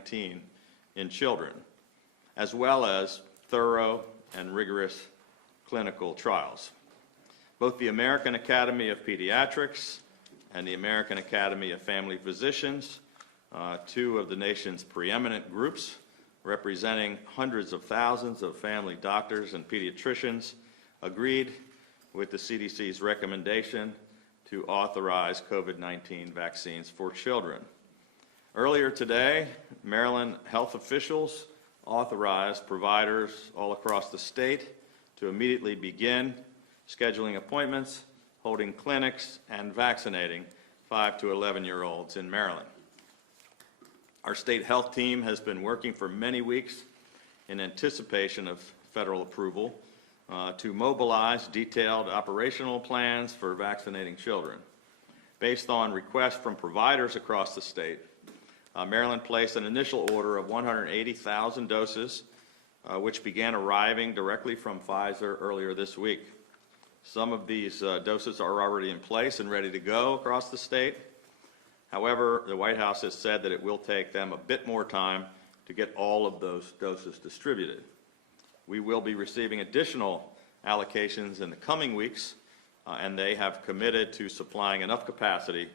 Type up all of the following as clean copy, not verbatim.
COVID-19 in children, as well as thorough and rigorous clinical trials. Both the American Academy of Pediatrics and the American Academy of Family Physicians, two of the nation's preeminent groups representing hundreds of thousands of family doctors and pediatricians, agreed with the CDC's recommendation to authorize COVID-19 vaccines for children. Earlier today, Maryland health officials authorized providers all across the state to immediately begin scheduling appointments, holding clinics, and vaccinating 5 to 11-year-olds in Maryland. Our state health team has been working for many weeks in anticipation of federal approval to mobilize detailed operational plans for vaccinating children. Based on requests from providers across the state, Maryland placed an initial order of 180,000 doses, which began arriving directly from Pfizer earlier this week. Some of these doses are already in place and ready to go across the state. However, the White House has said that it will take them a bit more time to get all of those doses distributed. We will be receiving additional allocations in the coming weeks, and they have committed to supplying enough capacity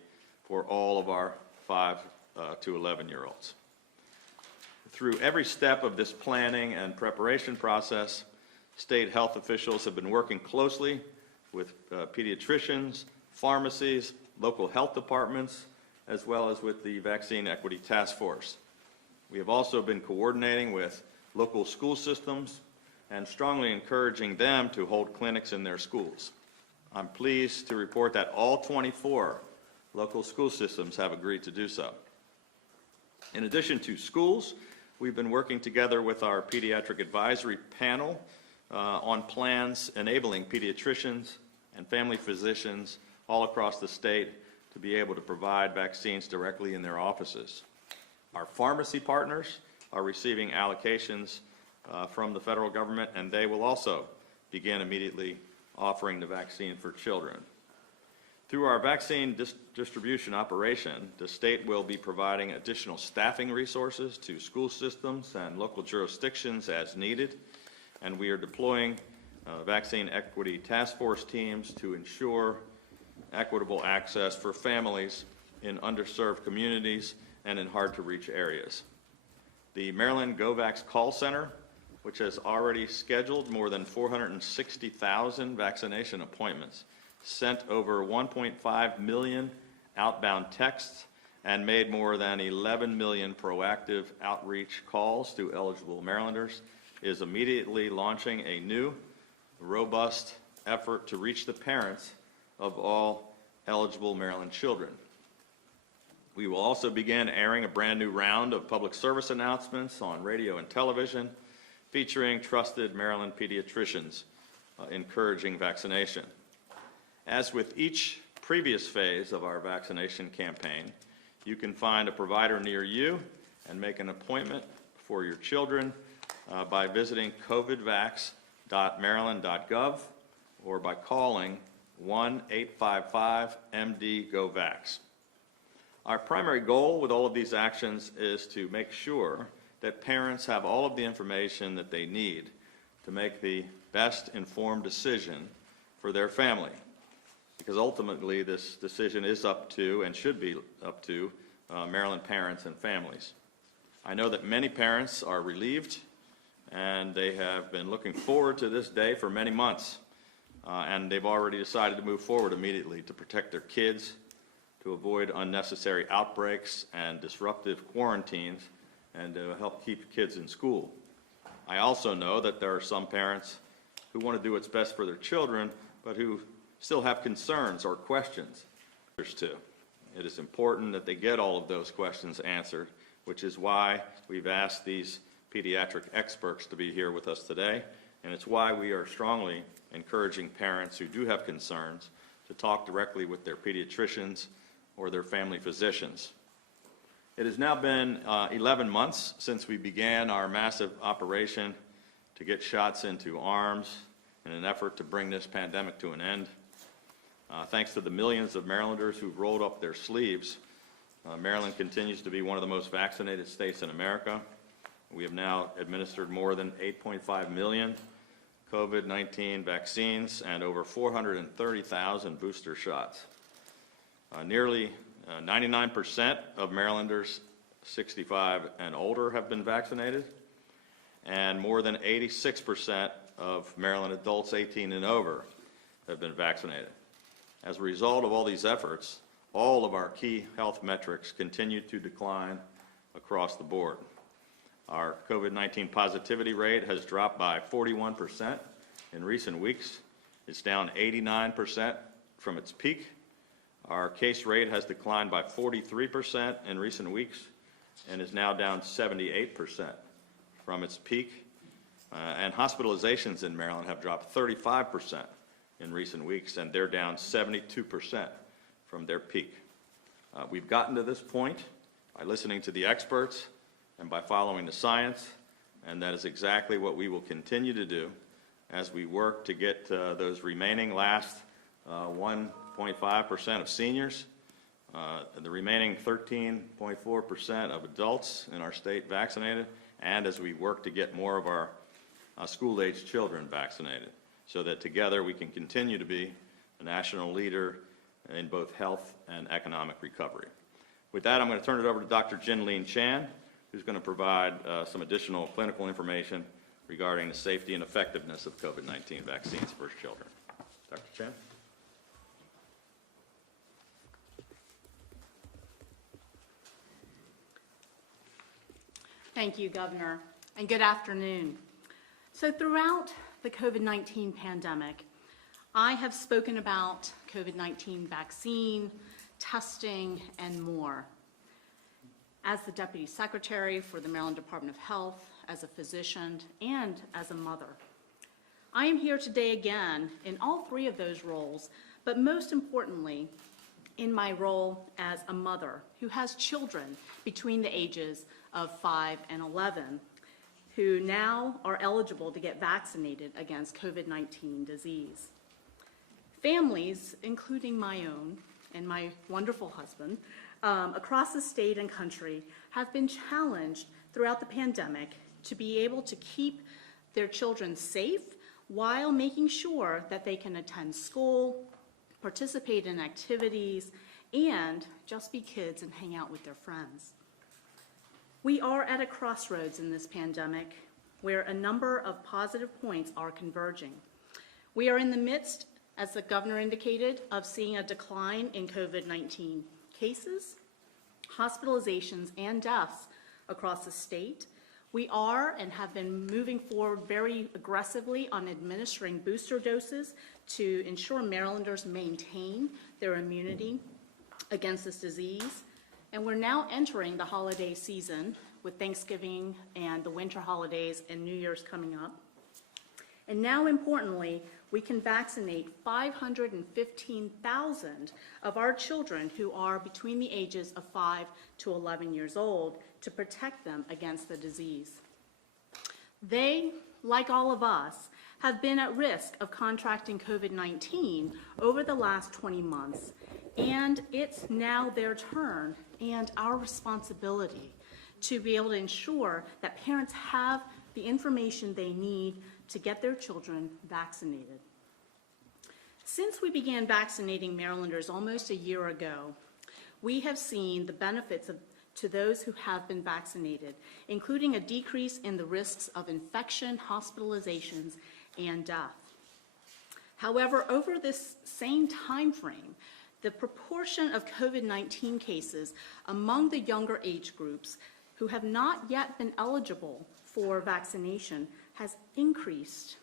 for all of our 5 to 11-year-olds. Through every step of this planning and preparation process, state health officials have been working closely with pediatricians, pharmacies, local health departments, as well as with the Vaccine Equity Task Force. We have also been coordinating with local school systems and strongly encouraging them to hold clinics in their schools. I'm pleased to report that all 24 local school systems have agreed to do so. In addition to schools, we've been working together with our pediatric advisory panel on plans enabling pediatricians and family physicians all across the state to be able to provide vaccines directly in their offices. Our pharmacy partners are receiving allocations from the federal government, and they will also begin immediately offering the vaccine for children. Through our vaccine distribution operation, the state will be providing additional staffing resources to school systems and local jurisdictions as needed, and we are deploying Vaccine Equity Task Force teams to ensure equitable access for families in underserved communities and in hard-to-reach areas. The Maryland GoVax Call Center, which has already scheduled more than 460,000 vaccination appointments, sent over 1.5 million outbound texts, and made more than 11 million proactive outreach calls to eligible Marylanders, is immediately launching a new, robust effort to reach the parents of all eligible Maryland children. We will also begin airing a brand new round of public service announcements on radio and television featuring trusted Maryland pediatricians encouraging vaccination. As with each previous phase of our vaccination campaign, you can find a provider near you and make an appointment for your children by visiting covidvax.maryland.gov or by calling 1-855-MD-GO-VAX. Our primary goal with all of these actions is to make sure that parents have all of the information that they need to make the best informed decision for their family, because ultimately this decision is up to and should be up to Maryland parents and families. I know that many parents are relieved, and they have been looking forward to this day for many months, and they've already decided to move forward immediately to protect their kids, to avoid unnecessary outbreaks and disruptive quarantines, and to help keep kids in school. I also know that there are some parents who want to do what's best for their children, but who still have concerns or questions. It is important that they get all of those questions answered, which is why we've asked these pediatric experts to be here with us today, and it's why we are strongly encouraging parents who do have concerns to talk directly with their pediatricians or their family physicians. It has now been 11 months since we began our massive operation to get shots into arms in an effort to bring this pandemic to an end. Thanks to the millions of Marylanders who rolled up their sleeves Maryland continues to be one of the most vaccinated states in America. We have now administered more than 8.5 million COVID-19 vaccines and over 430,000 booster shots. Nearly 99% of Marylanders 65 and older have been vaccinated, and more than 86% of Maryland adults 18 and over have been vaccinated. As a result of all these efforts, all of our key health metrics continue to decline across the board. Our COVID-19 positivity rate has dropped by 41% in recent weeks. It's down 89% from its peak. Our case rate has declined by 43% in recent weeks and is now down 78% from its peak. And hospitalizations in Maryland have dropped 35% in recent weeks, and they're down 72% from their peak. We've gotten to this point by listening to the experts and by following the science, and that is exactly what we will continue to do as we work to get those remaining last 1.5% of seniors, the remaining 13.4% of adults in our state vaccinated, and as we work to get more of our school-aged children vaccinated, so that together we can continue to be a national leader in both health and economic recovery. With that, I'm going to turn it over to Dr. Jin-Leen Chan, who's going to provide some additional clinical information regarding the safety and effectiveness of COVID-19 vaccines for children. Dr. Chan? Thank you, Governor, and good afternoon. So throughout the COVID-19 pandemic, I have spoken about COVID-19 vaccine, testing, and more. As the Deputy Secretary for the Maryland Department of Health, as a physician, and as a mother. I am here today again in all three of those roles, but most importantly, in my role as a mother who has children between the ages of 5 and 11 who now are eligible to get vaccinated against COVID-19 disease. Families, including my own and my wonderful husband, across the state and country have been challenged throughout the pandemic to be able to keep their children safe while making sure that they can attend school, participate in activities, and just be kids and hang out with their friends. We are at a crossroads in this pandemic where a number of positive points are converging. We are in the midst, as the governor indicated, of seeing a decline in COVID-19 cases, hospitalizations, and deaths across the state. We are and have been moving forward very aggressively on administering booster doses to ensure Marylanders maintain their immunity against this disease. And we're now entering the holiday season with Thanksgiving and the winter holidays and New Year's coming up. And now, importantly, we can vaccinate 515,000 of our children who are between the ages of 5 to 11 years old to protect them against the disease. They, like all of us, have been at risk of contracting COVID-19 over the last 20 months, and it's now their turn and our responsibility to be able to ensure that parents have the information they need to get their children vaccinated. Since we began vaccinating Marylanders almost a year ago, we have seen the benefits to those who have been vaccinated, including a decrease in the risks of infection, hospitalizations, and death. However, over this same time frame, the proportion of COVID-19 cases among the younger age groups who have not yet been eligible for vaccination has increased,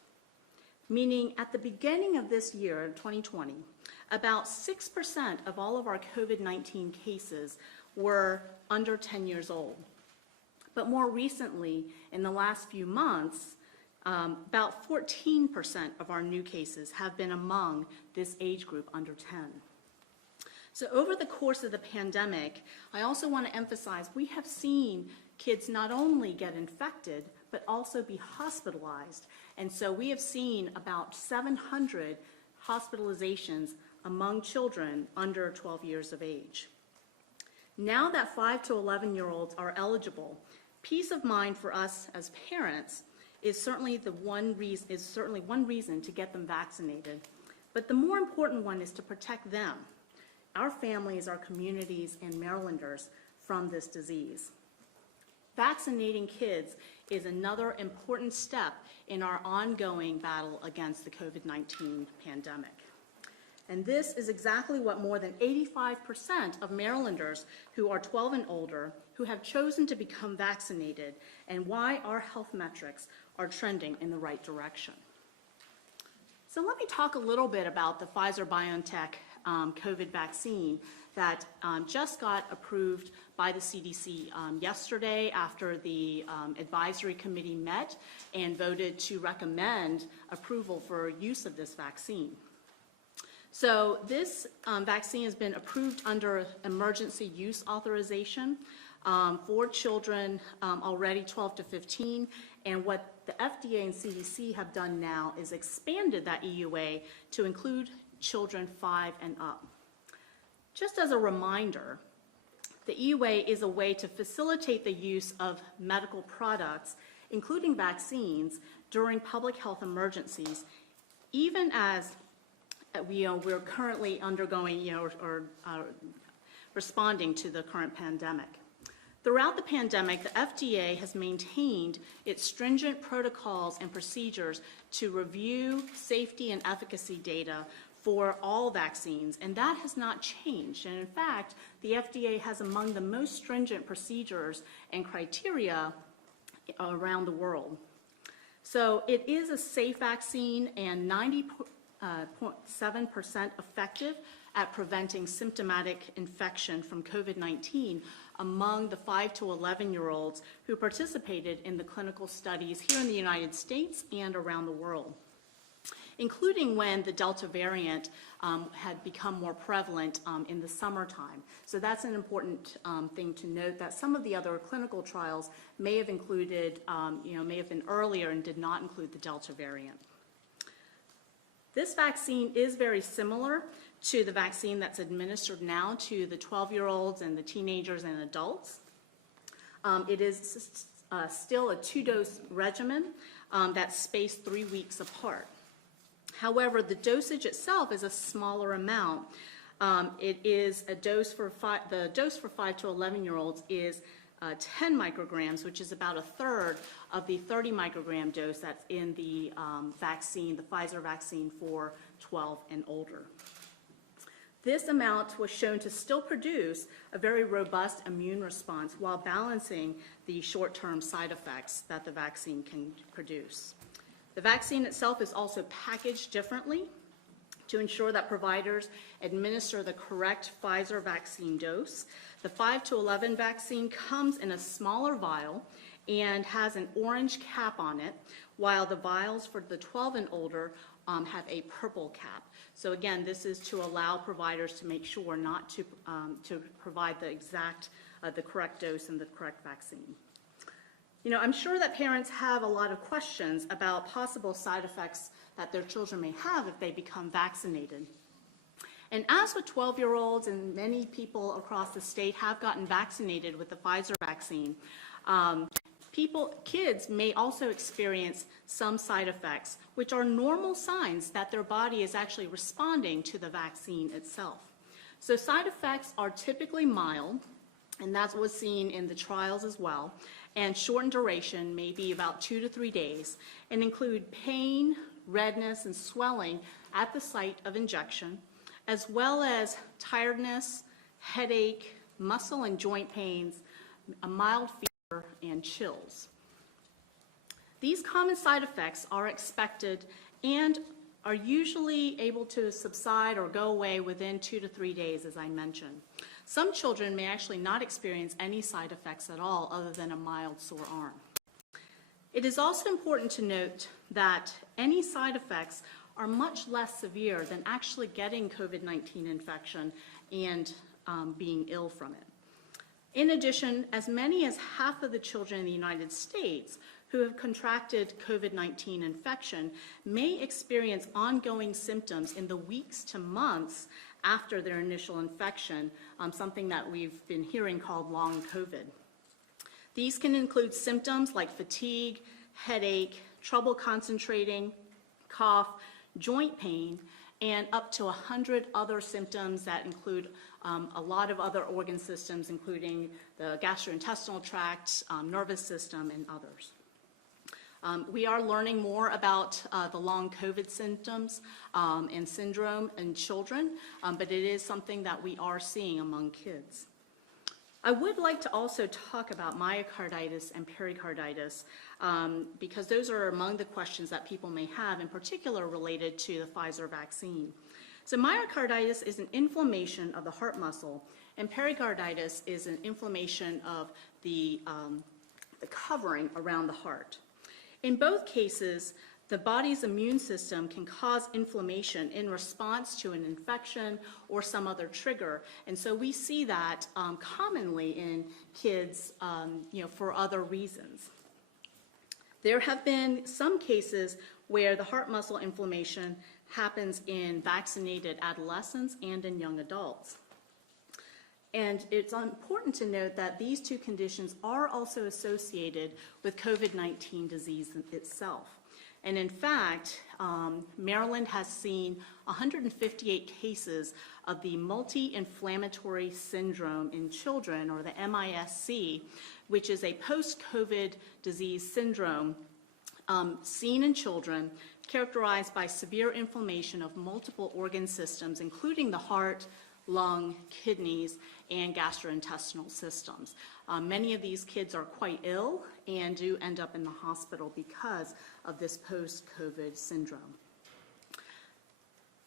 meaning at the beginning of this year, 2020, about 6% of all of our COVID-19 cases were under 10 years old. But more recently, in the last few months, about 14% of our new cases have been among this age group under 10. So over the course of the pandemic, I also want to emphasize we have seen kids not only get infected, but also be hospitalized. And so we have seen about 700 hospitalizations among children under 12 years of age. Now that 5 to 11-year-olds are eligible, peace of mind for us as parents is certainly one reason to get them vaccinated. But the more important one is to protect them, our families, our communities, and Marylanders from this disease. Vaccinating kids is another important step in our ongoing battle against the COVID-19 pandemic. And this is exactly what more than 85% of Marylanders who are 12 and older who have chosen to become vaccinated, and why our health metrics are trending in the right direction. So let me talk a little bit about the Pfizer-BioNTech COVID vaccine that just got approved by the CDC yesterday after the advisory committee met and voted to recommend approval for use of this vaccine. So this vaccine has been approved under emergency use authorization for children already 12 to 15, and what the FDA and CDC have done now is expanded that EUA to include children 5 and up. Just as a reminder, the EUA is a way to facilitate the use of medical products, including vaccines, during public health emergencies, even as we're currently undergoing, responding to the current pandemic. Throughout the pandemic, the FDA has maintained its stringent protocols and procedures to review safety and efficacy data for all vaccines, and that has not changed. And in fact, the FDA has among the most stringent procedures and criteria around the world. So it is a safe vaccine and 90.7% effective at preventing symptomatic infection from COVID-19 among the 5 to 11-year-olds who participated in the clinical studies here in the United States and around the world, including when the Delta variant had become more prevalent in the summertime. So that's an important thing to note, that some of the other clinical trials may have included, may have been earlier and did not include the Delta variant. This vaccine is very similar to the vaccine that's administered now to the 12-year-olds and the teenagers and adults. It is still a 2-dose regimen that's spaced 3 weeks apart. However, the dosage itself is a smaller amount. It is a dose for the dose for 5 to 11-year-olds is 10 micrograms, which is about a third of the 30 microgram dose that's in the vaccine, the Pfizer vaccine for 12 and older. This amount was shown to still produce a very robust immune response while balancing the short-term side effects that the vaccine can produce. The vaccine itself is also packaged differently to ensure that providers administer the correct Pfizer vaccine dose. The 5 to 11 vaccine comes in a smaller vial and has an orange cap on it, while the vials for the 12 and older have a purple cap. So again, this is to allow providers to make sure not to provide the correct dose and the correct vaccine. I'm sure that parents have a lot of questions about possible side effects that their children may have if they become vaccinated. And as with 12-year-olds and many people across the state have gotten vaccinated with the Pfizer vaccine, kids may also experience some side effects, which are normal signs that their body is actually responding to the vaccine itself. So side effects are typically mild, and that's what's seen in the trials as well, and short in duration, maybe about 2 to 3 days, and include pain, redness, and swelling at the site of injection, as well as tiredness, headache, muscle and joint pains, a mild fever, and chills. These common side effects are expected and are usually able to subside or go away within 2 to 3 days, as I mentioned. Some children may actually not experience any side effects at all other than a mild sore arm. It is also important to note that any side effects are much less severe than actually getting COVID-19 infection and being ill from it. In addition, as many as half of the children in the United States who have contracted COVID-19 infection may experience ongoing symptoms in the weeks to months after their initial infection, something that we've been hearing called long COVID. These can include symptoms like fatigue, headache, trouble concentrating, cough, joint pain, and up to 100 other symptoms that include a lot of other organ systems, including the gastrointestinal tract, nervous system, and others. We are learning more about the long COVID symptoms and syndrome in children, but it is something that we are seeing among kids. I would like to also talk about myocarditis and pericarditis because those are among the questions that people may have, in particular related to the Pfizer vaccine. So myocarditis is an inflammation of the heart muscle, and pericarditis is an inflammation of the covering around the heart. In both cases, the body's immune system can cause inflammation in response to an infection or some other trigger. And so we see that commonly in kids for other reasons. There have been some cases where the heart muscle inflammation happens in vaccinated adolescents and in young adults. And it's important to note that these two conditions are also associated with COVID-19 disease itself. And in fact, Maryland has seen 158 cases of the multi-inflammatory syndrome in children, or the MIS-C, which is a post-COVID disease syndrome seen in children, characterized by severe inflammation of multiple organ systems, including the heart, lung, kidneys, and gastrointestinal systems. Many of these kids are quite ill and do end up in the hospital because of this post-COVID syndrome.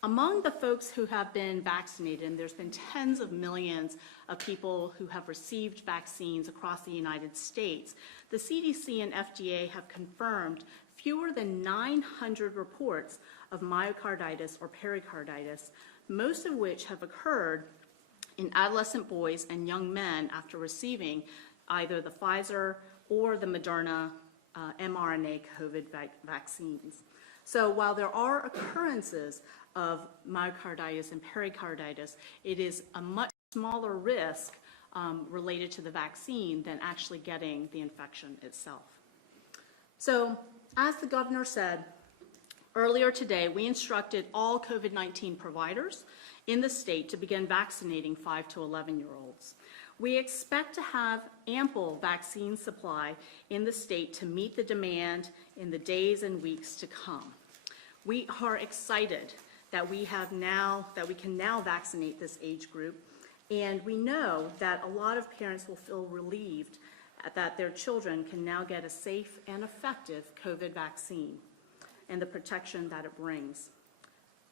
Among the folks who have been vaccinated, and there's been tens of millions of people who have received vaccines across the United States, the CDC and FDA have confirmed fewer than 900 reports of myocarditis or pericarditis, most of which have occurred in adolescent boys and young men after receiving either the Pfizer or the Moderna mRNA COVID vaccines. So while there are occurrences of myocarditis and pericarditis, it is a much smaller risk related to the vaccine than actually getting the infection itself. So as the governor said, earlier today, we instructed all COVID-19 providers in the state to begin vaccinating 5 to 11-year-olds. We expect to have ample vaccine supply in the state to meet the demand in the days and weeks to come. We are excited that we can now vaccinate this age group, and we know that a lot of parents will feel relieved that their children can now get a safe and effective COVID vaccine and the protection that it brings.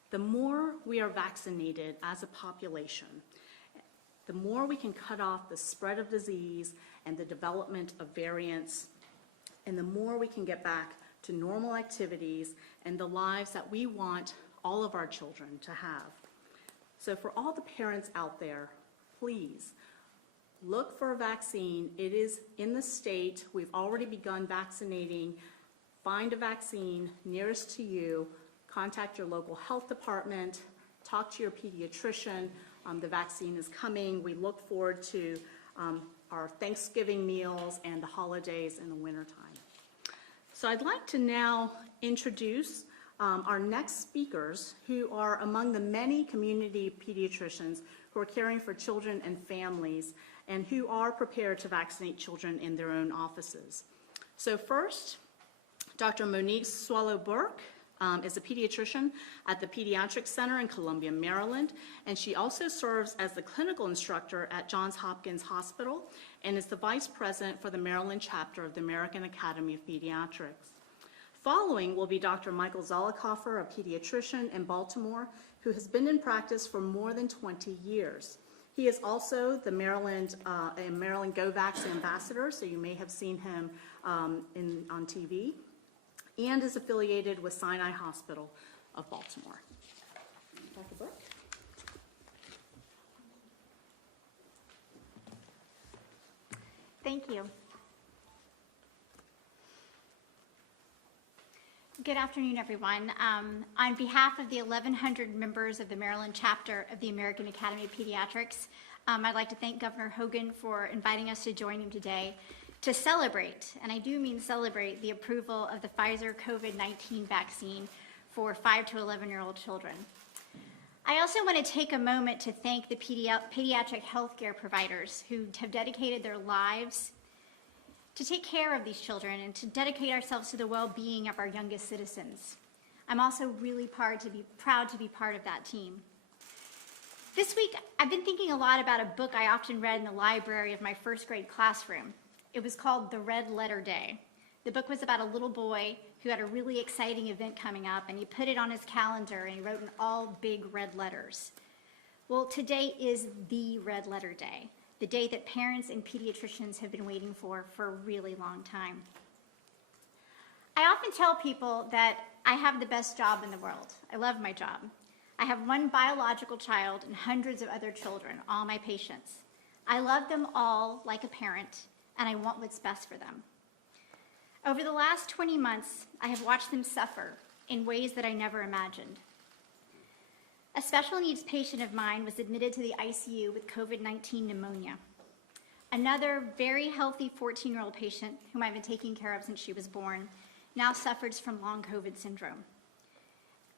The more we are vaccinated as a population, the more we can cut off the spread of disease and the development of variants, and the more we can get back to normal activities and the lives that we want all of our children to have. So for all the parents out there, please look for a vaccine. It is in the state. We've already begun vaccinating. Find a vaccine nearest to you. Contact your local health department. Talk to your pediatrician. The vaccine is coming. We look forward to our Thanksgiving meals and the holidays in the wintertime. So I'd like to now introduce our next speakers, who are among the many community pediatricians who are caring for children and families and who are prepared to vaccinate children in their own offices. So first, Dr. Monique Swallow-Burke is a pediatrician at the Pediatric Center in Columbia, Maryland, and she also serves as the clinical instructor at Johns Hopkins Hospital and is the vice president for the Maryland chapter of the American Academy of Pediatrics. Following will be Dr. Michael Zollicoffer, a pediatrician in Baltimore, who has been in practice for more than 20 years. He is also the Maryland GoVax ambassador, so you may have seen him on TV, and is affiliated with Sinai Hospital of Baltimore. Dr. Burke? Thank you. Good afternoon, everyone. On behalf of the 1,100 members of the Maryland chapter of the American Academy of Pediatrics, I'd like to thank Governor Hogan for inviting us to join him today to celebrate, and I do mean celebrate, the approval of the Pfizer COVID-19 vaccine for 5 to 11-year-old children. I also want to take a moment to thank the pediatric healthcare providers who have dedicated their lives to take care of these children and to dedicate ourselves to the well-being of our youngest citizens. I'm also really proud to be part of that team. This week, I've been thinking a lot about a book I often read in the library of my first grade classroom. It was called The Red Letter Day. The book was about a little boy who had a really exciting event coming up, and he put it on his calendar and he wrote in all big red letters. Well, today is the Red Letter Day, the day that parents and pediatricians have been waiting for a really long time. I often tell people that I have the best job in the world. I love my job. I have one biological child and hundreds of other children, all my patients. I love them all like a parent, and I want what's best for them. Over the last 20 months, I have watched them suffer in ways that I never imagined. A special needs patient of mine was admitted to the ICU with COVID-19 pneumonia. Another very healthy 14-year-old patient, whom I've been taking care of since she was born, now suffers from long COVID syndrome.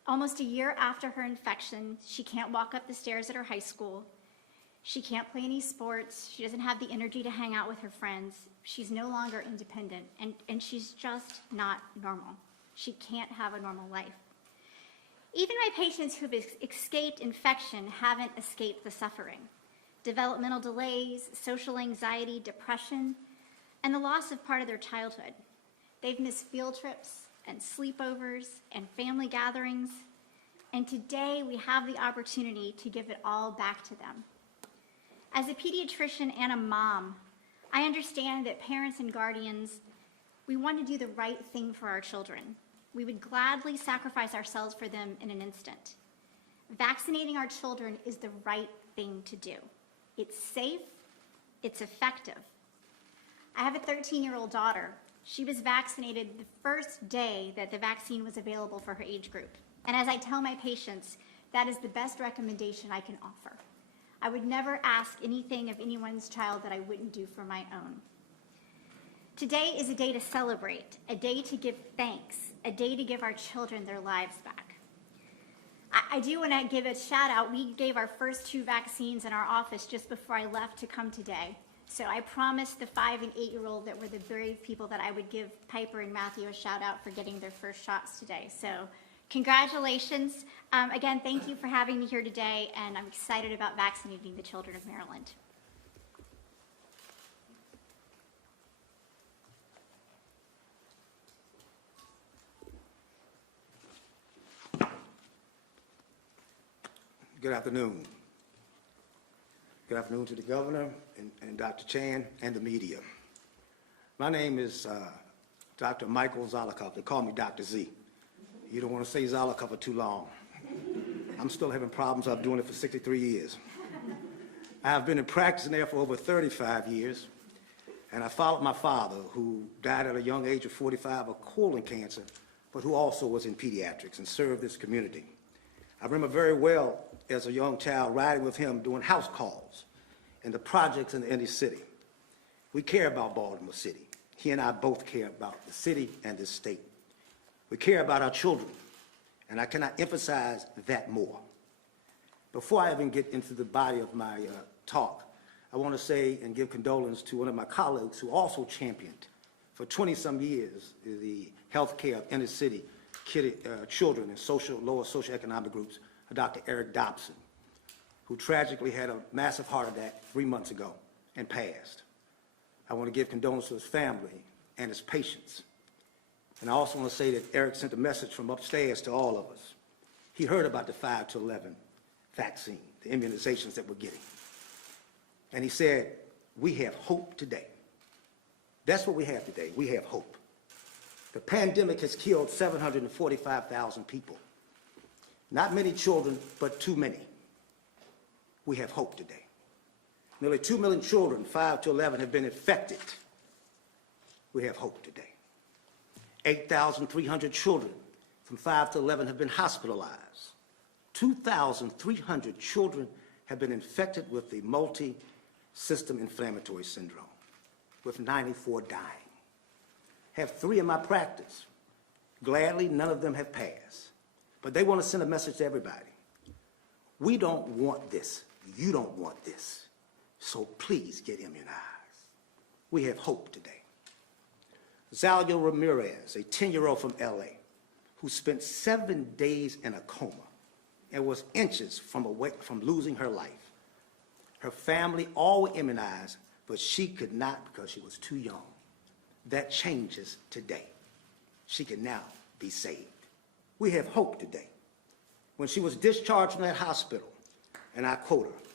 Almost a year after her infection, she can't walk up the stairs at her high school. She can't play any sports. She doesn't have the energy to hang out with her friends. She's no longer independent, and she's just not normal. She can't have a normal life. Even my patients who've escaped infection haven't escaped the suffering. Developmental delays, social anxiety, depression, and the loss of part of their childhood. They've missed field trips and sleepovers and family gatherings, and today we have the opportunity to give it all back to them. As a pediatrician and a mom, I understand that parents and guardians, we want to do the right thing for our children. We would gladly sacrifice ourselves for them in an instant. Vaccinating our children is the right thing to do. It's safe, it's effective. I have a 13-year-old daughter. She was vaccinated the first day that the vaccine was available for her age group. And as I tell my patients, that is the best recommendation I can offer. I would never ask anything of anyone's child that I wouldn't do for my own. Today is a day to celebrate, a day to give thanks, a day to give our children their lives back. I do want to give a shout out. We gave our first 2 vaccines in our office just before I left to come today. So I promised the 5 and 8-year-old that were the brave people that I would give Piper and Matthew a shout out for getting their first shots today. So congratulations. Again, thank you for having me here today, and I'm excited about vaccinating the children of Maryland. Good afternoon. Good afternoon to the governor and Dr. Chan and the media. My name is Dr. Michael Zolikoff. They call me Dr. Z. You don't want to say Zolikoff for too long. I'm still having problems. I've been doing it for 63 years. I have been in practice there for over 35 years, and I followed my father, who died at a young age of 45 of colon cancer, but who also was in pediatrics and served this community. I remember very well as a young child riding with him doing house calls in the projects in the inner city. We care about Baltimore City. He and I both care about the city and this state. We care about our children, and I cannot emphasize that more. Before I even get into the body of my talk, I want to say and give condolence to one of my colleagues who also championed for 20-some years the health care of inner city children and lower socioeconomic groups, Dr. Eric Dobson, who tragically had a massive heart attack 3 months ago and passed. I want to give condolence to his family and his patients. And I also want to say that Eric sent a message from upstairs to all of us. He heard about the 5 to 11 vaccine, the immunizations that we're getting. And he said, we have hope today. That's what we have today. We have hope. The pandemic has killed 745,000 people. Not many children, but too many. We have hope today. Nearly 2 million children, 5 to 11, have been infected. We have hope today. 8,300 children from 5 to 11 have been hospitalized. 2,300 children have been infected with the multi-system inflammatory syndrome, with 94 dying. Have 3 in my practice. Gladly, none of them have passed. But they want to send a message to everybody. We don't want this. You don't want this. So please get immunized. We have hope today. Zalia Ramirez, a 10-year-old from LA, who spent 7 days in a coma and was inches from losing her life. Her family all were immunized, but she could not because she was too young. That changes today. She can now be saved. We have hope today. When she was discharged from that hospital, and I quote her,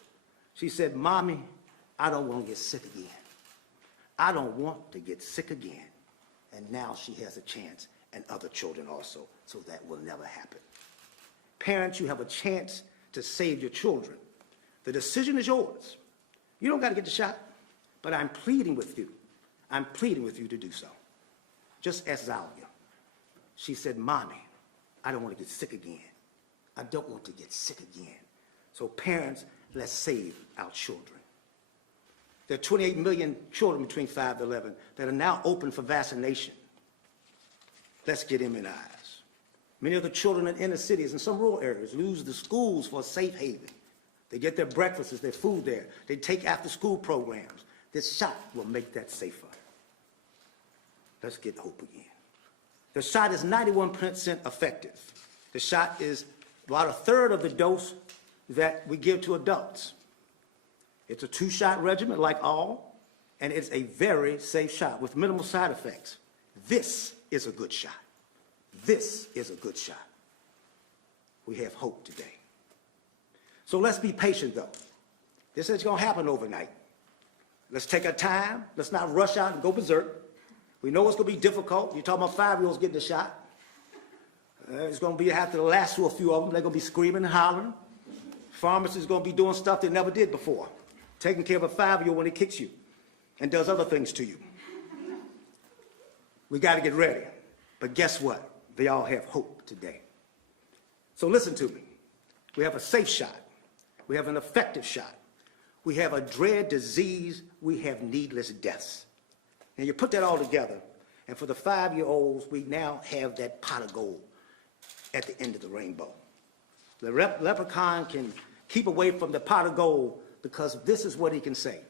she said, "Mommy, I don't want to get sick again. I don't want to get sick again." And now she has a chance, and other children also, so that will never happen. Parents, you have a chance to save your children. The decision is yours. You don't got to get the shot, but I'm pleading with you. I'm pleading with you to do so. Just ask Zalia. She said, "Mommy, I don't want to get sick again. I don't want to get sick again." So parents, let's save our children. There are 28 million children between 5 to 11 that are now open for vaccination. Let's get immunized. Many of the children in inner cities and some rural areas lose the schools for a safe haven. They get their breakfasts, their food there. They take after-school programs. This shot will make that safer. Let's get hope again. The shot is 91% effective. The shot is about a third of the dose that we give to adults. It's a 2-shot regimen like all, and it's a very safe shot with minimal side effects. This is a good shot. This is a good shot. We have hope today. So let's be patient, though. This isn't going to happen overnight. Let's take our time. Let's not rush out and go berserk. We know it's going to be difficult. You're talking about 5-year-olds getting the shot. It's going to have to last through a few of them. They're going to be screaming and hollering. Pharmacists are going to be doing stuff they never did before, taking care of a 5-year-old when he kicks you and does other things to you. We got to get ready. But guess what? They all have hope today. So listen to me. We have a safe shot. We have an effective shot. We have a dread disease. We have needless deaths. And you put that all together, and for the 5-year-olds, we now have that pot of gold at the end of the rainbow. The leprechaun can keep away from the pot of gold because this is what he can say.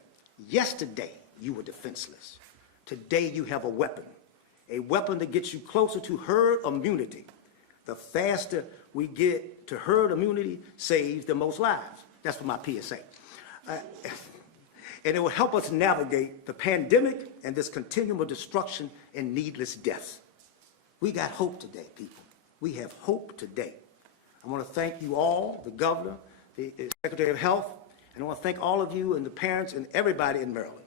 Yesterday, you were defenseless. Today, you have a weapon that gets you closer to herd immunity. The faster we get to herd immunity saves the most lives. That's for my PSA. And it will help us navigate the pandemic and this continuum of destruction and needless deaths. We got hope today, people. We have hope today. I want to thank you all, the governor, the Secretary of Health, and I want to thank all of you and the parents and everybody in Maryland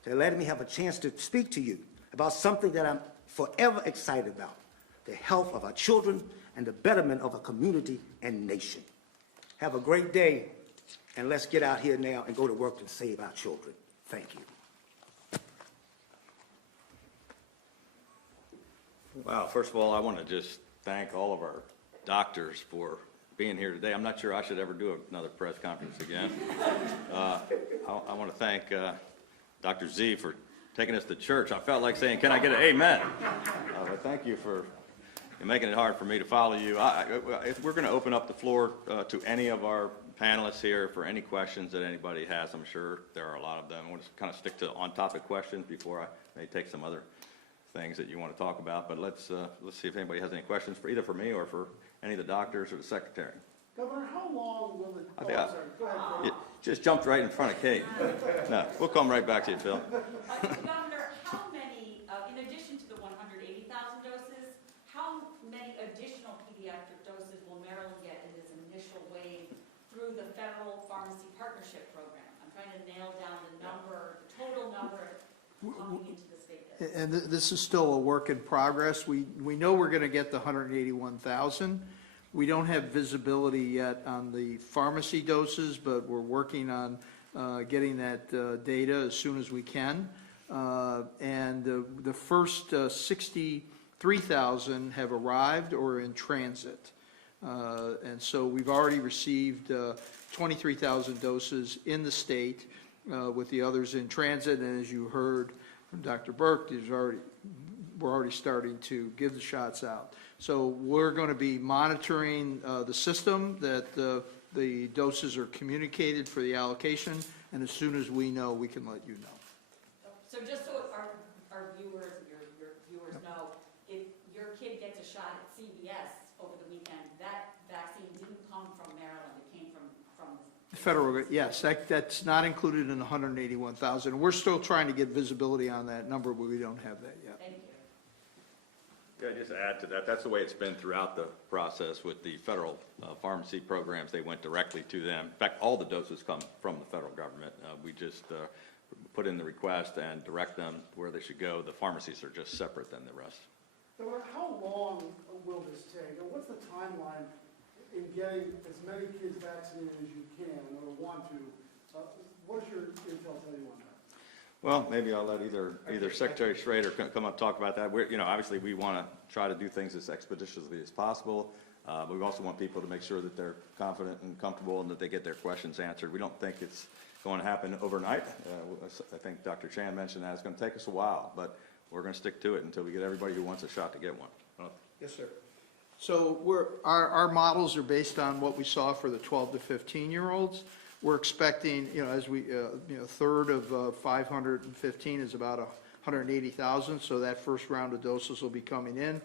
for letting me have a chance to speak to you about something that I'm forever excited about, the health of our children and the betterment of our community and nation. Have a great day, and let's get out here now and go to work to save our children. Thank you. Wow, first of all, I want to just thank all of our doctors for being here today. I'm not sure I should ever do another press conference again. I want to thank Dr. Z for taking us to church. I felt like saying, can I get an amen? But thank you for making it hard for me to follow you. We're going to open up the floor to any of our panelists here for any questions that anybody has. I'm sure there are a lot of them. I want to kind of stick to on-topic questions before I may take some other things that you want to talk about. But let's see if anybody has any questions for either for me or for any of the doctors or the secretary. Governor, how long will it? I think sorry. Go ahead. it just jumped right in front of Kate. No, we'll come right back to you, Phil. Governor, how many, in addition to the 180,000 doses, how many additional pediatric doses will Maryland get in this initial wave through the federal pharmacy partnership program? I'm trying to nail down the number, the total number coming into the state. And this is still a work in progress. We know we're going to get the 181,000. We don't have visibility yet on the pharmacy doses, but we're working on getting that data as soon as we can. And the first 60 3,000 have arrived or are in transit. And so we've already received 23,000 doses in the state, with the others in transit. And as you heard from Dr. Burke, we're already starting to give the shots out. So we're going to be monitoring the system that the doses are communicated for the allocation, and as soon as we know, we can let you know. So just so our viewers, your viewers know, if your kid gets a shot at CVS over the weekend, that vaccine didn't come from Maryland, it came from The federal, yes, that's not included in the 181,000. We're still trying to get visibility on that number, but we don't have that yet. Thank you. Yeah, just to add to that, that's the way it's been throughout the process with the federal pharmacy programs. They went directly to them. In fact, all the doses come from the federal government. We just put in the request and direct them where they should go. The pharmacies are just separate than the rest. Governor, how long will this take, and what's the timeline in getting as many kids vaccinated as you can or want to? What does your intel tell you on that? Well, maybe I'll let either Secretary Schrader come up and talk about that. Obviously we want to try to do things as expeditiously as possible. We also want people to make sure that they're confident and comfortable and that they get their questions answered. We don't think it's going to happen overnight. I think Dr. Chan mentioned that it's going to take us a while, but we're going to stick to it until we get everybody who wants a shot to get one. Yes, sir. So our models are based on what we saw for the 12 to 15-year-olds. We're expecting, as we, a third of 515 is about 180,000. So that first round of doses will be coming in.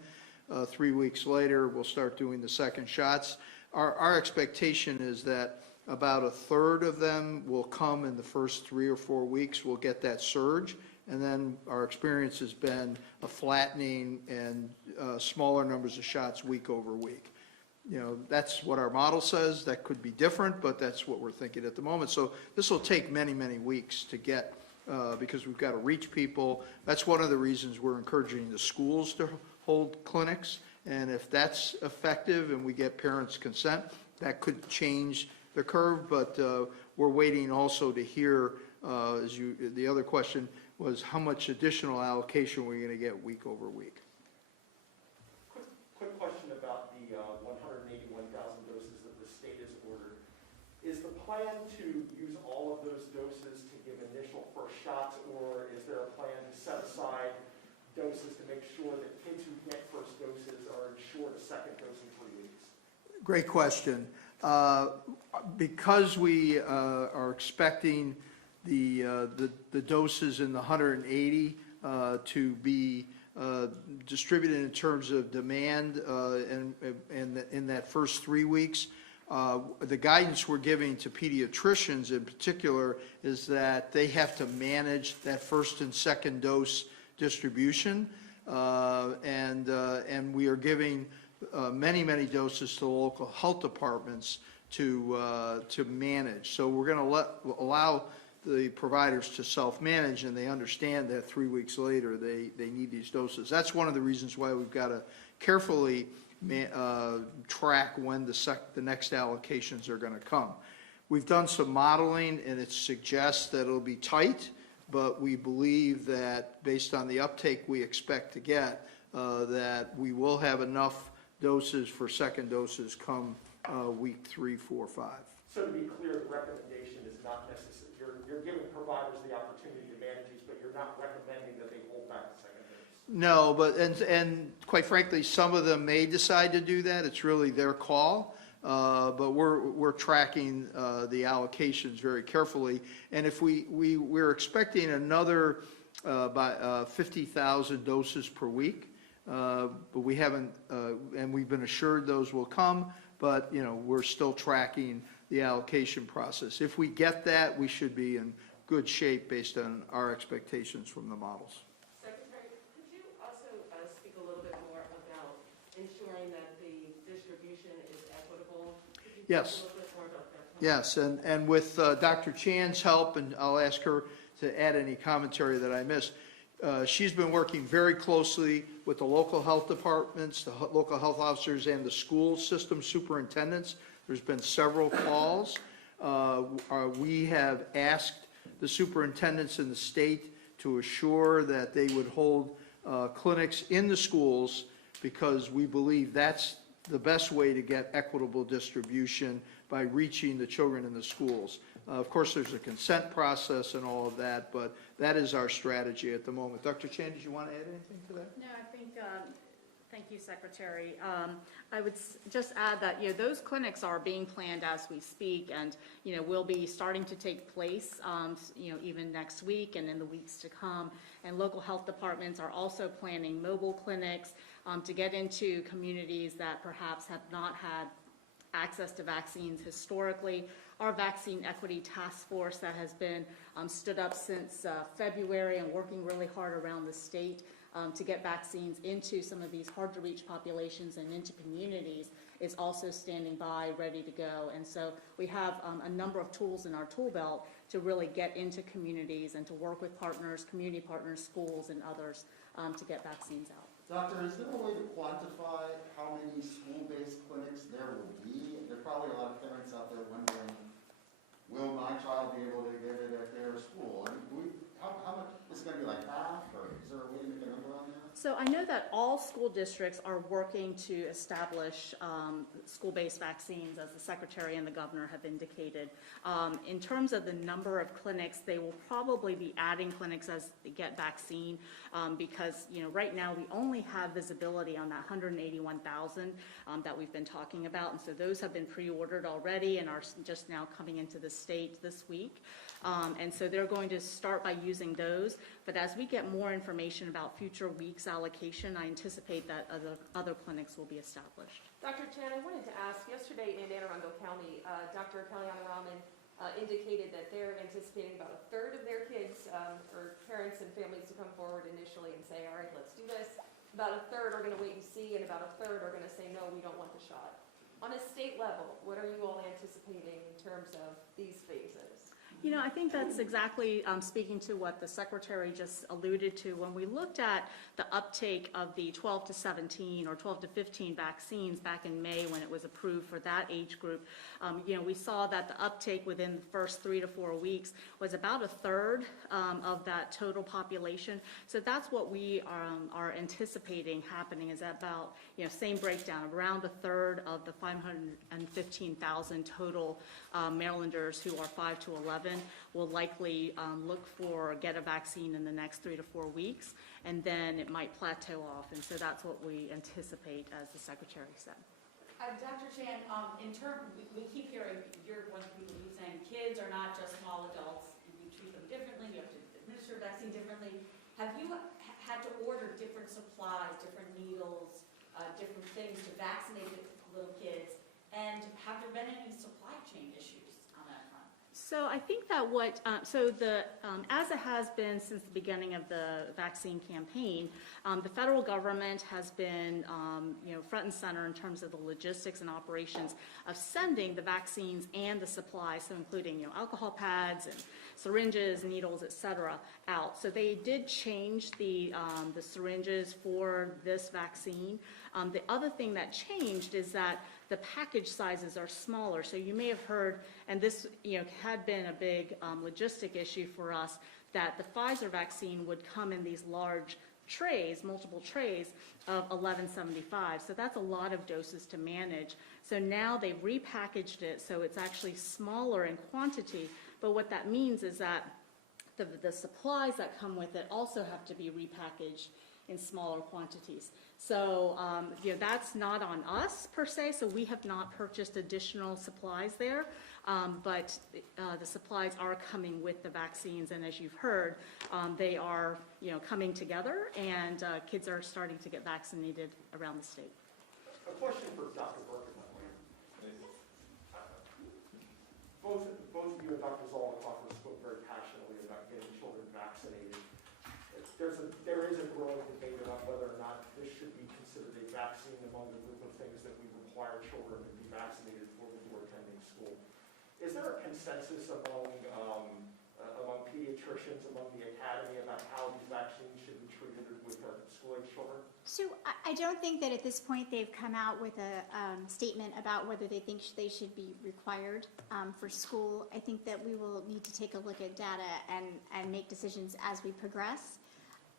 3 weeks later, we'll start doing the second shots. Our expectation is that about a third of them will come in the first 3 or 4 weeks. We'll get that surge. And then our experience has been a flattening and smaller numbers of shots week over week. That's what our model says. That could be different, but that's what we're thinking at the moment. So this will take many, many weeks to get, because we've got to reach people. That's one of the reasons we're encouraging the schools to hold clinics. And if that's effective and we get parents' consent, that could change the curve. But we're waiting also to hear, the other question was how much additional allocation we're going to get week over week. Quick question about the 181,000 doses that the state has ordered. Is the plan to use all of those doses to give initial first shots, or is there a plan to set aside doses to make sure that kids who get first doses are ensured a second dose in 3 weeks? Great question. Because we are expecting the doses in the 180 to be distributed in terms of demand and in that first 3 weeks. The guidance we're giving to pediatricians in particular is that they have to manage that first and second dose distribution, and we are giving many doses to the local health departments to manage. So we're going to allow the providers to self-manage, and they understand that 3 weeks later they need these doses. That's one of the reasons why we've got to carefully track when the next allocations are going to come. We've done some modeling, and it suggests that it'll be tight, but we believe that based on the uptake we expect to get, that we will have enough doses for second doses come week 3, 4, 5. So to be clear, the recommendation is not necessary. You're giving providers the opportunity to manage these, but you're not recommending that they hold back the second dose. No, but and quite frankly, some of them may decide to do that. It's really their call. But we're tracking the allocations very carefully. And if we're expecting another by 50,000 doses per week, but we haven't, and we've been assured those will come. But we're still tracking the allocation process. If we get that, we should be in good shape based on our expectations from the models. Secretary, could you also speak a little bit more about ensuring that the distribution is equitable? Could you Yes. talk a little bit more about that? Yes, and with Dr. Chan's help, and I'll ask her to add any commentary that I missed, she's been working very closely with the local health departments, the local health officers, and the school system superintendents. There's been several calls. We have asked the superintendents in the state to assure that they would hold clinics in the schools because we believe that's the best way to get equitable distribution by reaching the children in the schools. Of course, there's a consent process and all of that, but that is our strategy at the moment. Dr. Chan, did you want to add anything to that? No, I think, thank you, Secretary. I would just add that, those clinics are being planned as we speak and, will be starting to take place, even next week and in the weeks to come. And local health departments are also planning mobile clinics to get into communities that perhaps have not had access to vaccines historically. Our Vaccine Equity Task Force that has been stood up since February and working really hard around the state to get vaccines into some of these hard-to-reach populations and into communities is also standing by, ready to go. And so we have a number of tools in our tool belt to really get into communities and to work with partners, community partners, schools, and others to get vaccines out. Doctor, is there a way to quantify how many school-based clinics there will be? There are probably a lot of parents out there wondering, will my child be able to get it at their school? I mean, how much, is it going to be like half, or is there a way to make a number on that? So I know that all school districts are working to establish school-based vaccines, as the Secretary and the Governor have indicated. In terms of the number of clinics, they will probably be adding clinics as they get vaccine because, right now we only have visibility on that 181,000 that we've been talking about. And so those have been pre-ordered already and are just now coming into the state this week. And so they're going to start by using those. But as we get more information about future weeks allocation, I anticipate that other clinics will be established. Dr. Chan, I wanted to ask, yesterday in Anne Arundel County, Dr. Kalyana Raman indicated that they're anticipating about a third of their kids or parents and families to come forward initially and say, all right, let's do this. About a third are going to wait and see, and about a third are going to say, no, we don't want the shot. On a state level, what are you all anticipating in terms of these phases? I think that's exactly speaking to what the Secretary just alluded to. When we looked at the uptake of the 12 to 17 or 12 to 15 vaccines back in May when it was approved for that age group, we saw that the uptake within the first 3 to 4 weeks was about a third of that total population. So that's what we are anticipating happening is about, same breakdown, around a third of the 515,000 total Marylanders who are 5 to 11 will likely get a vaccine in the next 3 to 4 weeks, and then it might plateau off, and so that's what we anticipate, as the Secretary said. Dr. Chan, we keep hearing, you're one of the people who's saying kids are not just small adults, and you treat them differently, you have to administer vaccine differently. Have you had to order different supplies, different needles, different things to vaccinate the little kids, and have there been any supply chain issues? So I think that as it has been since the beginning of the vaccine campaign, the federal government has been, front and center in terms of the logistics and operations of sending the vaccines and the supplies, so including, alcohol pads and syringes, needles, et cetera, out. So they did change the syringes for this vaccine. The other thing that changed is that the package sizes are smaller. So you may have heard, and this had been a big logistic issue for us, that the Pfizer vaccine would come in these large trays, multiple trays of 1175. So that's a lot of doses to manage. So now they've repackaged it so it's actually smaller in quantity. But what that means is that the supplies that come with it also have to be repackaged in smaller quantities. So, that's not on us per se, so we have not purchased additional supplies there, but the supplies are coming with the vaccines, and as you've heard, they are, coming together, and kids are starting to get vaccinated around the state. A question for Dr. Berkman. Both of you and Dr. Zolnikoff spoke very passionately about getting children vaccinated. There is a growing debate about whether or not this should be considered a vaccine among the group of things that we require children to be vaccinated for before attending school. Is there a consensus among pediatricians, among the academy, about how these vaccines should be treated with our school-age children? So I don't think that at this point they've come out with a statement about whether they think they should be required for school. I think that we will need to take a look at data and make decisions as we progress.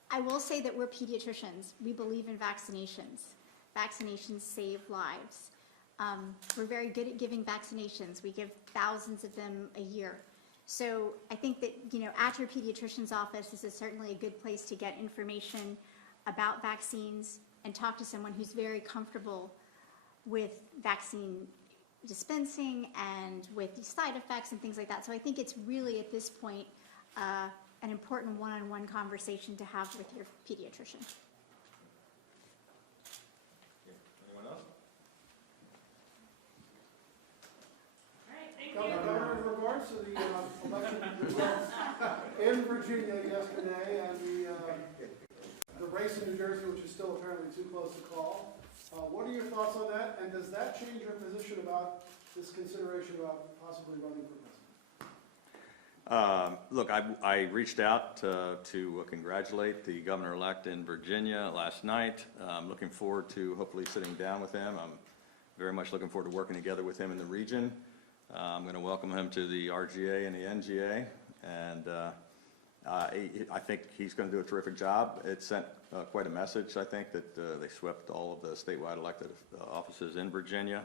I will say that we're pediatricians. We believe in vaccinations. Vaccinations save lives. We're very good at giving vaccinations. We give thousands of them a year. So I think that, at your pediatrician's office, this is certainly a good place to get information about vaccines and talk to someone who's very comfortable with vaccine dispensing and with the side effects and things like that. So I think it's really, at this point, an important one-on-one conversation to have with your pediatrician. Anyone else? All right, thank you. Governor, in regards to the election results in Virginia yesterday and the race in New Jersey, which is still apparently too close to call, what are your thoughts on that? And does that change your position about this consideration about possibly running for president? Look, I reached out to congratulate the governor-elect in Virginia last night. I'm looking forward to hopefully sitting down with him. I'm very much looking forward to working together with him in the region. I'm going to welcome him to the RGA and the NGA, and I think he's going to do a terrific job. It sent quite a message, I think, that they swept all of the statewide elected offices in Virginia.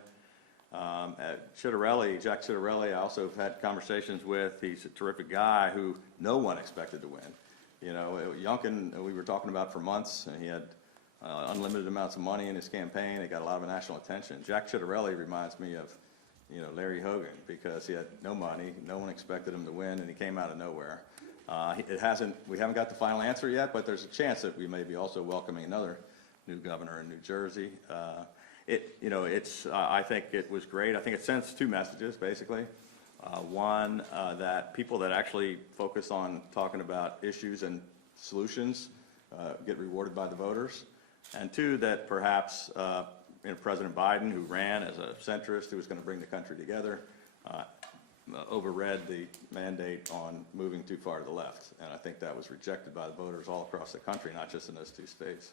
Jack Citarelli, I also have had conversations with. He's a terrific guy who no one expected to win. Youngkin, we were talking about for months, and he had unlimited amounts of money in his campaign. He got a lot of national attention. Jack Citarelli reminds me of, Larry Hogan, because he had no money, no one expected him to win, and he came out of nowhere. We haven't got the final answer yet, but there's a chance that we may be also welcoming another new governor in New Jersey. I think it was great. I think it sends two messages, basically. One, that people that actually focus on talking about issues and solutions get rewarded by the voters. And two, that perhaps President Biden, who ran as a centrist, who was going to bring the country together, overread the mandate on moving too far to the left. And I think that was rejected by the voters all across the country, not just in those two states.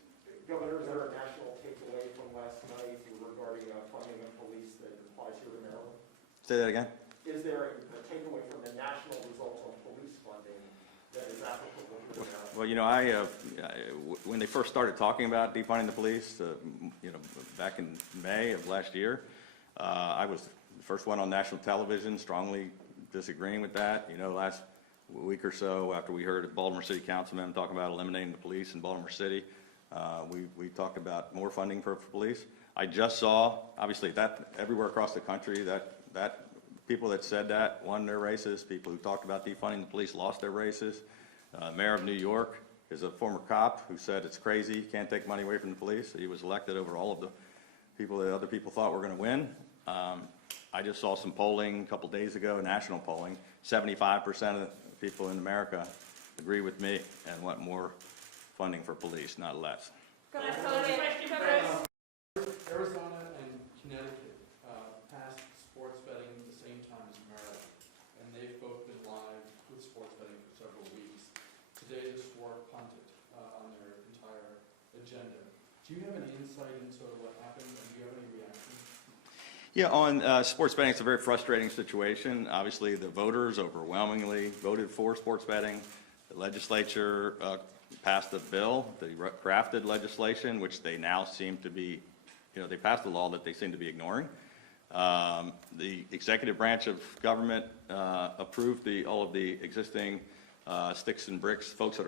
Governor, is there a national takeaway from last night regarding funding of police that applies here to Maryland? Say that again? Is there a takeaway from the national results on police funding that is applicable here to Maryland? Well, when they first started talking about defunding the police, back in May of last year, I was the first one on national television strongly disagreeing with that. Last week or so, after we heard a Baltimore City councilman talk about eliminating the police in Baltimore City, we talked about more funding for police. I just saw, obviously, that everywhere across the country, that people that said that won their races. People who talked about defunding the police lost their races. Mayor of New York is a former cop who said it's crazy, you can't take money away from the police. He was elected over all of the people that other people thought were going to win. I just saw some polling a couple days ago, national polling. 75% of the people in America agree with me and want more funding for police, not less. Governor Hogan. Arizona and Connecticut passed sports betting at the same time as Maryland, and they've both been live with sports betting for several weeks. Today, the sport punted on their entire agenda. Do you have any insight into what happened, and do you have any reaction? Yeah, on sports betting, it's a very frustrating situation. Obviously, the voters overwhelmingly voted for sports betting. The legislature passed a bill, they crafted legislation, which they now seem to be, they passed a law that they seem to be ignoring. The executive branch of government approved all of the existing sticks and bricks, folks that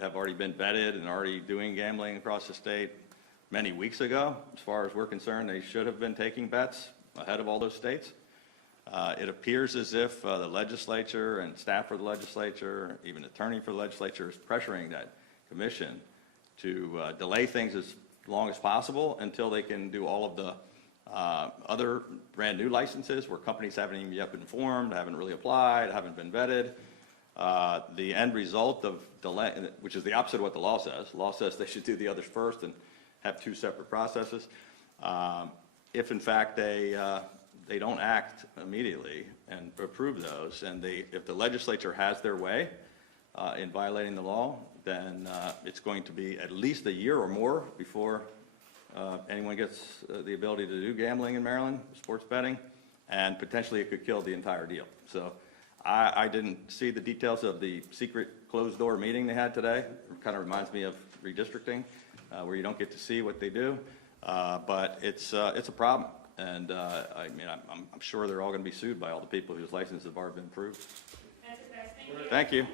have already been vetted and already doing gambling across the state many weeks ago. As far as we're concerned, they should have been taking bets ahead of all those states. It appears as if the legislature and staff for the legislature, even attorney for the legislature, is pressuring that commission to delay things as long as possible until they can do all of the other brand new licenses where companies haven't even yet been formed, haven't really applied, haven't been vetted. The end result of delay, which is the opposite of what the law says. The law says they should do the others first and have two separate processes. If in fact they don't act immediately and approve those, and if the legislature has their way in violating the law, then it's going to be at least a year or more before anyone gets the ability to do gambling in Maryland, sports betting, and potentially it could kill the entire deal. So I didn't see the details of the secret closed-door meeting they had today. It kind of reminds me of redistricting, where you don't get to see what they do. But it's a problem. And I mean, I'm sure they're all going to be sued by all the people whose licenses have already been approved. Thank you.